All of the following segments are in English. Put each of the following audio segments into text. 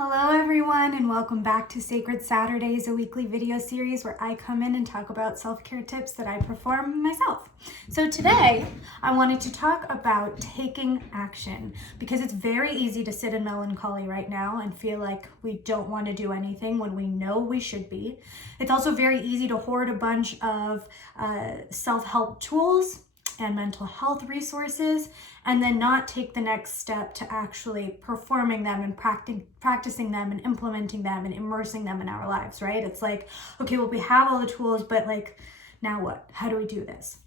Hello everyone, and welcome back to Sacred Saturdays, a weekly video series where I come in and talk about self-care tips that I perform myself. So today I wanted to talk about taking action, because it's very easy to sit in melancholy right now and feel like we don't want to do anything when we know we should be. It's also very easy to hoard a bunch of self-help tools and mental health resources and then not take the next step to actually performing them and practicing them and implementing them and immersing them in our lives, right? It's like, okay, well, we have all the tools, but like, now what? How do we do this?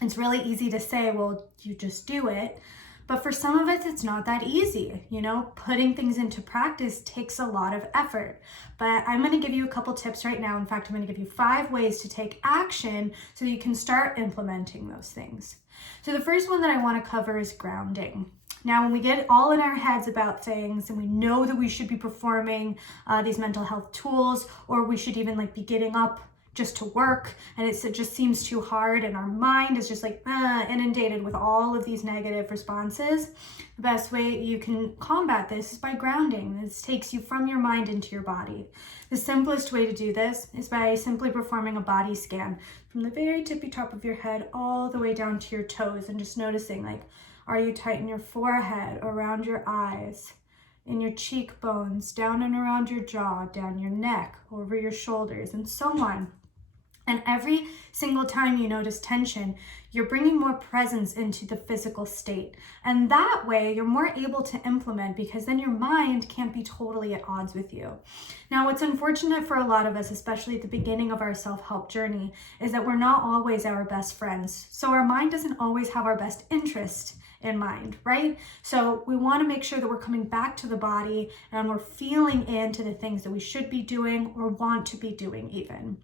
It's really easy to say, well, you just do it. But for some of us, it's not that easy. You know, putting things into practice takes a lot of effort. But I'm going to give you a couple tips right now. In fact, I'm going to give you 5 ways to take action so that you can start implementing those things. So the first one that I want to cover is grounding. Now, when we get all in our heads about things and we know that we should be performing these mental health tools, or we should even be getting up just to work, and it just seems too hard, and our mind is just inundated with all of these negative responses, the best way you can combat this is by grounding. This takes you from your mind into your body. The simplest way to do this is by simply performing a body scan from the very tippy top of your head all the way down to your toes, and just noticing, are you tight in your forehead, around your eyes, in your cheekbones, down and around your jaw, down your neck, over your shoulders, and so on. And every single time you notice tension, you're bringing more presence into the physical state. And that way you're more able to implement, because then your mind can't be totally at odds with you. Now, what's unfortunate for a lot of us, especially at the beginning of our self-help journey, is that we're not always our best friends. So our mind doesn't always have our best interest in mind, right? So we want to make sure that we're coming back to the body and we're feeling into the things that we should be doing or want to be doing even.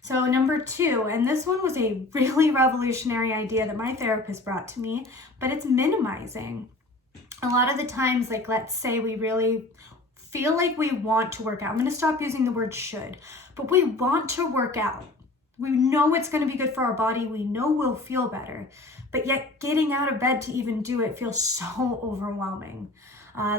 So number 2, and this one was a really revolutionary idea that my therapist brought to me, but it's minimizing. A lot of the times, let's say we really feel like we want to work out. I'm going to stop using the word should, but we want to work out. We know it's going to be good for our body. We know we'll feel better, but yet getting out of bed to even do it feels so overwhelming.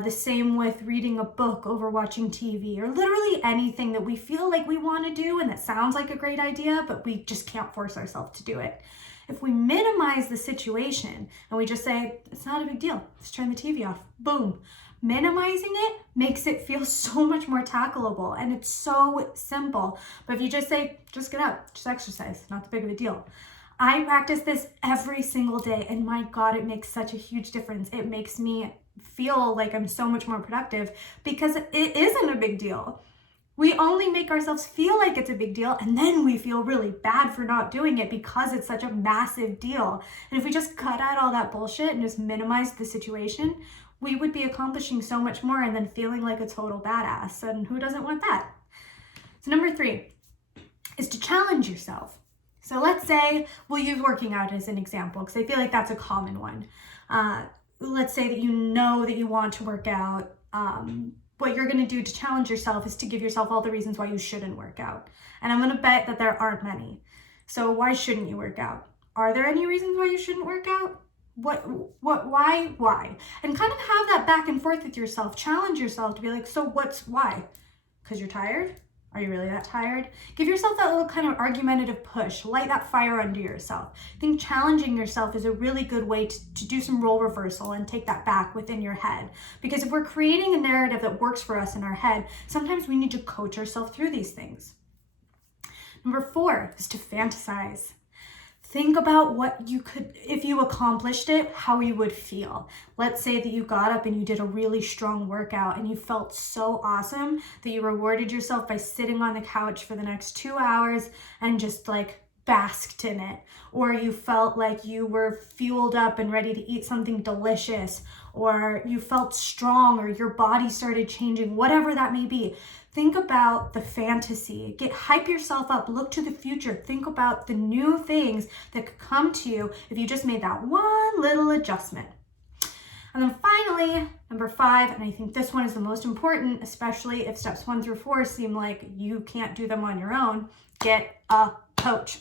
The same with reading a book over watching TV, or literally anything that we feel like we want to do and that sounds like a great idea, but we just can't force ourselves to do it. If we minimize the situation and we just say, it's not a big deal, let's turn the TV off, boom. Minimizing it makes it feel so much more tackleable, and it's so simple. But if you just say, just get up, just exercise, not that big of a deal. I practice this every single day, and my God, it makes such a huge difference. It makes me feel like I'm so much more productive, because it isn't a big deal. We only make ourselves feel like it's a big deal, and then we feel really bad for not doing it because it's such a massive deal. And if we just cut out all that bullshit and just minimize the situation, we would be accomplishing so much more and then feeling like a total badass. And who doesn't want that? So number 3 is to challenge yourself. So let's say we'll use working out as an example, because I feel like that's a common one. Let's say that you know that you want to work out. What you're going to do to challenge yourself is to give yourself all the reasons why you shouldn't work out. And I'm going to bet that there aren't many. So why shouldn't you work out? Are there any reasons why you shouldn't work out? Why? And kind of have that back and forth with yourself. Challenge yourself to be like, so why? Because you're tired? Are you really that tired? Give yourself that little kind of argumentative push. Light that fire under yourself. I think challenging yourself is a really good way to do some role reversal and take that back within your head. Because if we're creating a narrative that works for us in our head, sometimes we need to coach ourselves through these things. Number 4 is to fantasize. Think about what you could, if you accomplished it, how you would feel. Let's say that you got up and you did a really strong workout and you felt so awesome that you rewarded yourself by sitting on the couch for the next 2 hours and just basked in it. Or you felt like you were fueled up and ready to eat something delicious, or you felt strong, or your body started changing, whatever that may be. Think about the fantasy. Hype yourself up. Look to the future. Think about the new things that could come to you if you just made that one little adjustment. And then finally, number 5, and I think this one is the most important, especially if steps 1 through 4 seem like you can't do them on your own, get a coach.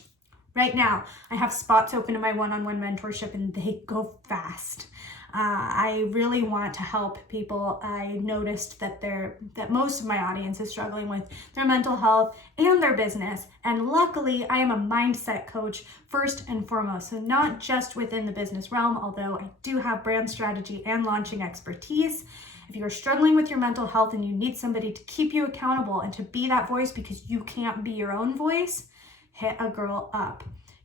Right now, I have spots open in my one-on-one mentorship, and they go fast. I really want to help people. I noticed that most of my audience is struggling with their mental health and their business. And luckily, I am a mindset coach first and foremost. So not just within the business realm, although I do have brand strategy and launching expertise. If you're struggling with your mental health and you need somebody to keep you accountable and to be that voice because you can't be your own voice, hit a girl up.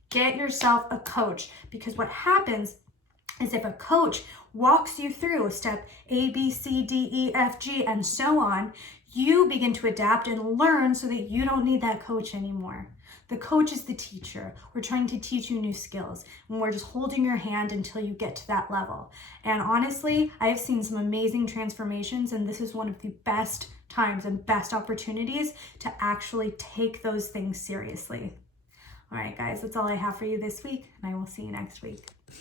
Get yourself a coach, because what happens is if a coach walks you through step A, B, C, D, E, F, G, and so on, you begin to adapt and learn so that you don't need that coach anymore. The coach is the teacher. We're trying to teach you new skills, and we're just holding your hand until you get to that level. And honestly, I have seen some amazing transformations, and this is one of the best times and best opportunities to actually take those things seriously. All right, guys, that's all I have for you this week, and I will see you next week.